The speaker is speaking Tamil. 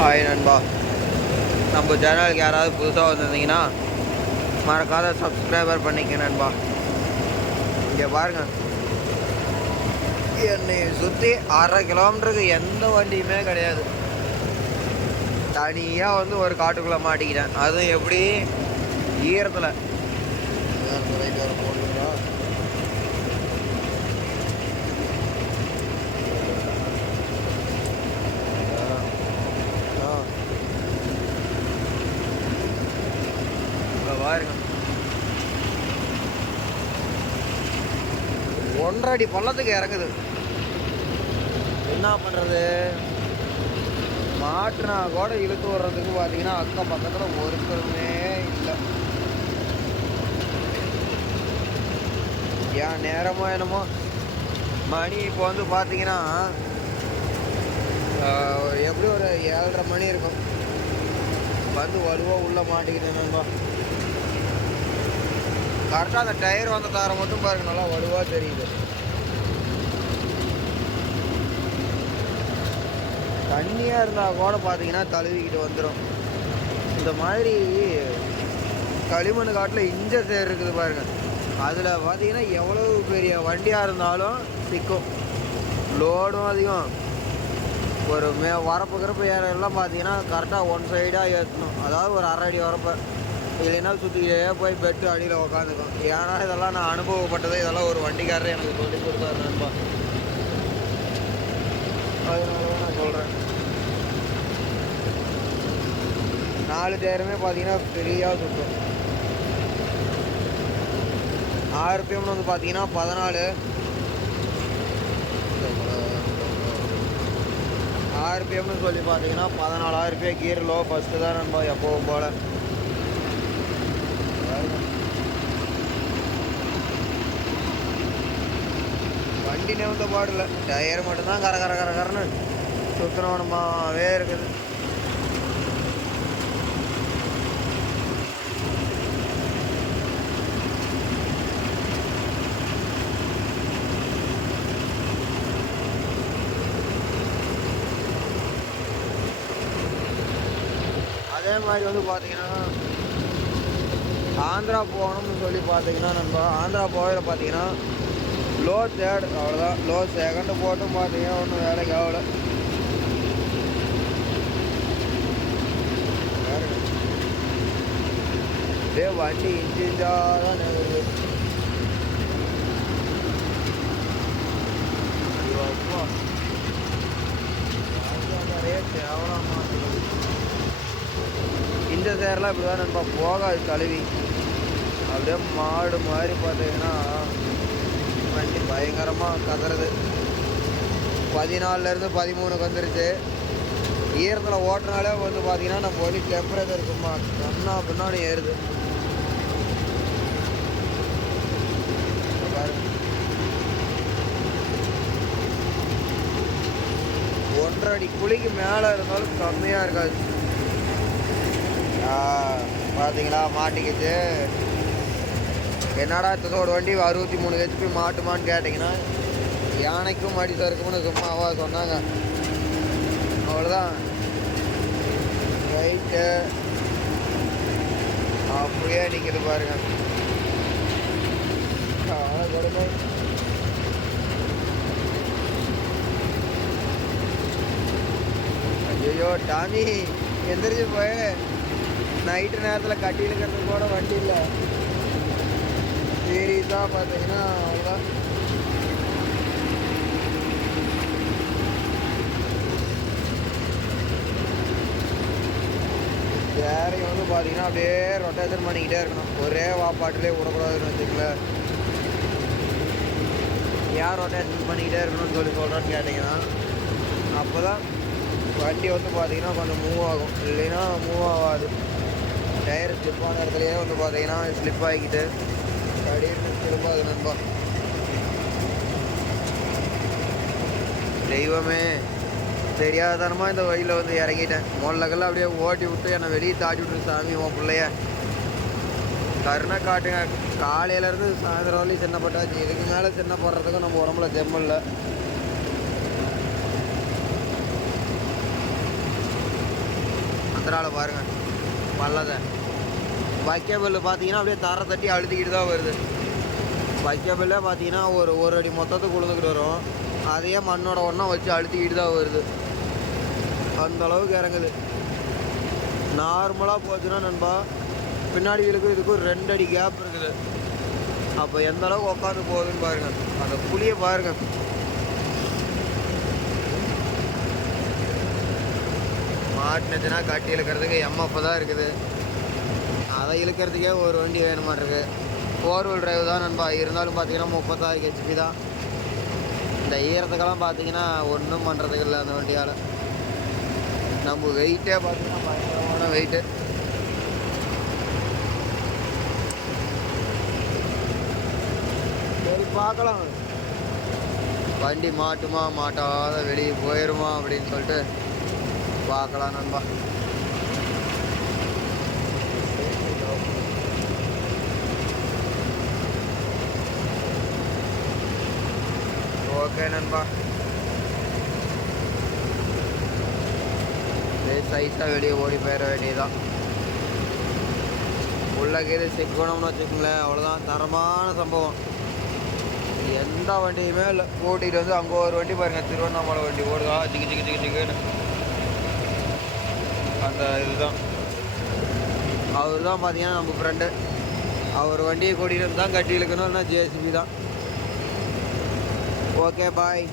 ஹாய் நண்பா. நம்ம சேனலுக்கு யாராவது புதுசாக வந்திருந்தீங்கன்னா மறக்காத சப்ஸ்கிரைபர் பண்ணிக்க நண்பா. இங்கே பாருங்க. என்னை சுற்றி அரை கிலோமீட்டருக்கு எந்த வண்டியுமே கிடையாது. தனியாக வந்து ஒரு காட்டுக்குள்ளே மாட்டிக்கிட்டேன். அதுவும் எப்படி? ஈரத்தில் இங்க பாருங்க ஒன்றரை அடி பள்ளத்துக்கு இறங்குது. என்ன பண்ணுறது மாட்டுனா கூட இழுத்து வர்றதுக்கு பார்த்தீங்கன்னா அக்கம் பக்கத்தில் ஒருத்தருமே இல்லை. ஏன் நேரமோ என்னமோ? மணி இப்போ வந்து பார்த்தீங்கன்னா எப்படி ஒரு ஏழரை மணி இருக்கும். வந்து வலுவாக உள்ளே மாட்டிக்கிட்டேன் நண்பா கரெக்டாக அந்த டயர் வந்த தாரை மட்டும் பாருங்க நல்லா வலுவாக தெரியுது. தண்ணியாக இருந்தால் கூட பார்த்தீங்கன்னா தழுவிக்கிட்டு வந்துடும் இந்த மாதிரி களிமண் காட்டில் இஞ்ச சேர் இருக்குது பாருங்கள் அதில் பார்த்தீங்கன்னா எவ்வளவு பெரிய வண்டியாக இருந்தாலும் சிக்கும். லோடும் அதிகம். ஒரு மே வரப்பு கிரப்பு ஏறெல்லாம் பார்த்தீங்கன்னா கரெக்டாக ஒன் சைடாக ஏற்றணும் அதாவது ஒரு அரை அடி வரப்போ. இல்லைன்னா சுற்றிக்கிட்டே போய் பெட்டு அடியில் உக்காந்துக்கும் ஏன்னா இதெல்லாம் நான் அனுபவப்பட்டது. இதெல்லாம் ஒரு வண்டிக்காரர் எனக்கு சொல்லி கொடுத்தாரு நண்பா. அதனால தான் நான் சொல்கிறேன் நாலு டயருமே பார்த்தீங்கன்னா ஃப்ரீயாக சுற்றும் ஆர்பிஎம்னு வந்து பார்த்தீங்கன்னா பதினாலு. ஆர்பிஎம்னு சொல்லி பார்த்தீங்கன்னா பதினாலாயிரம் ரூபாய் கீர் லோ ஃபஸ்ட்டு தான் நண்பா எப்போவும் போல். வண்டி நிமிந்த பாடல. டயர் மட்டும்தான் கர கர கர கரன்னு சுத்தணுமாவே இருக்குது. அதே மாதிரி வந்து பார்த்தீங்கன்னா ஆந்திரா போகணும்னு சொல்லி பார்த்தீங்கன்னா நண்பா ஆந்திரா போகையில் பார்த்தீங்கன்னா லோ தேர்டு அவ்வளோதான் லோ செகண்டு போட்டும் பார்த்தீங்கன்னா ஒன்றும் வேலைக்கு ஆகலை அப்படியே வண்டி இன்ச்சு இன்ச்சாக தான் நகருது நிறைய இந்த சேரெலாம் இப்படி தான் நண்பா போகாது கழுவி. அப்படியே மாடு மாதிரி பார்த்தீங்கன்னா பயங்கரமாக கதறது. பதினாலருந்து பதிமூணுக்கு வந்துருச்சு. ஈரத்தில் ஓட்டுனாலே வந்து பார்த்தீங்கன்னா நம்ம வந்து டெம்பரேச்சர் இருக்குமா கண்ணா பின்னாடி ஏறுது. இங்க ஒன்றரை அடி குழிக்கு மேலே இருந்தாலும் கம்மியாக இருக்காது. பார்த்தீங்களா மாட்டிக்கிச்சு. என்னடா இத்தனோட வண்டி அறுபத்தி மூணு ஹெச்பி மாட்டுமான்னு கேட்டிங்கன்னா யானைக்கும் மடி சறுக்கும்னு சும்மாவா சொன்னாங்க. அவ்வளோதான் ரைட்டு அப்படியே நிற்கிது பாருங்க. ஐயோ டாமி எந்திரிச்சு போய். நைட்டு நேரத்தில் கட்டி இழுக்கிறதுக்கு கூட வண்டி இல்லை. சீரியஸாக பார்த்தீங்கன்னா அவ்வளோதான் சேரையும் வந்து பார்த்தீங்கன்னா அப்படியே ரொட்டேஷன் பண்ணிக்கிட்டே இருக்கணும். ஒரே வாப்பாட்டிலே விடக்கூடாதுன்னு வச்சுக்கல யார் ரொட்டேஷன் பண்ணிக்கிட்டே இருக்கணும்னு சொல்லி சொல்கிறேன்னு கேட்டிங்கன்னா அப்போ தான் வண்டி வந்து பார்த்தீங்கன்னா கொஞ்சம் மூவ் ஆகும். இல்லைன்னா மூவ் ஆகாது. டயர் ஸ்லிப் ஆன இடத்துலையே வந்து பார்த்தீங்கன்னா ஸ்லிப் ஆகிக்கிட்டு திடீர்னு நண்பா. தெய்வமே தெரியாதனமாக இந்த வழியில் வந்து இறங்கிட்டேன். முதல்லக்கெல்லாம் அப்படியே ஓட்டி விட்டு என்னை வெளியே தாட்டி விட்டு சாமி உன் பிள்ளைய. கருணை காட்டுங்க. காலையிலேருந்து சாயந்தரம் வரையும் சின்னப்பட்டாச்சு இதுக்கு மேலே சின்னப்படுறதுக்கும் நம்ம உடம்புல ஜெம்மில்லை அந்தரால பாருங்க. பள்ளதை வைக்கபிள் பார்த்தீங்கன்னா அப்படியே தர தட்டி அழுத்திக்கிட்டு தான் வருது. வைக்கபிள்ளே பார்த்தீங்கன்னா ஒரு ஒரு அடி மொத்தத்துக்கு உழுதுகிட்டு வரும். அதையே மண்ணோட ஒன்றா வச்சு அழுத்திக்கிட்டு தான் வருது. அந்த அளவுக்கு இறங்குது. நார்மலாக போச்சுன்னா நண்பா பின்னாடி இழுக்கும் இதுக்கும் ரெண்டு அடி கேப் இருக்குது. அப்போ எந்த அளவுக்கு உட்காந்து போகுதுன்னு பாருங்கள் அந்த புளியை பாருங்கள் மாட்டினச்சுன்னா கட்டி இழுக்கிறதுக்கு எம்எஃப் தான் இருக்குது. அதை இழுக்கிறதுக்கே ஒரு வண்டி வேணுமா ஃபோர் வீல் டிரைவ் தான் நண்பா. இருந்தாலும் பார்த்தீங்கன்னா முப்பத்தாறு ஹெச்பி தான். இந்த ஈரத்துக்கெல்லாம் பார்த்தீங்கன்னா ஒன்றும் பண்ணுறதுக்கு இல்லை அந்த வண்டியால். நம்ம வெயிட்டே பார்த்தீங்கன்னா பயங்கரமான வெயிட்டு சரி பார்க்கலாம் வண்டி மாட்டுமா மாட்டாத வெளியே போயிடுமா அப்படின்னு சொல்லிட்டு பார்க்கலாம் நண்பா. ஓகே நண்பா சைஸாக வெளியே ஓடி போயிட வேண்டியதுதான். உள்ளே கீது சிக்கணும்னு வச்சுக்கோங்களேன் அவ்வளோதான் தரமான சம்பவம். எந்த வண்டியுமே இல்லை. ஓட்டிகிட்டு வந்து அங்கே ஒரு வண்டி பாருங்கள் திருவண்ணாமலை வண்டி ஓடுதா? ஜிக்கு ஜிக்கு ஜிக்கு ஜிக்குன்னு அந்த இதுதான். அவர் தான் பார்த்தீங்கன்னா நம்ம ஃப்ரெண்டு அவர் வண்டியை கூட்டிகிட்டு வந்து தான் கட்டி இழுக்கணும் இல்லைன்னா ஜேசிபி தான். Okay bye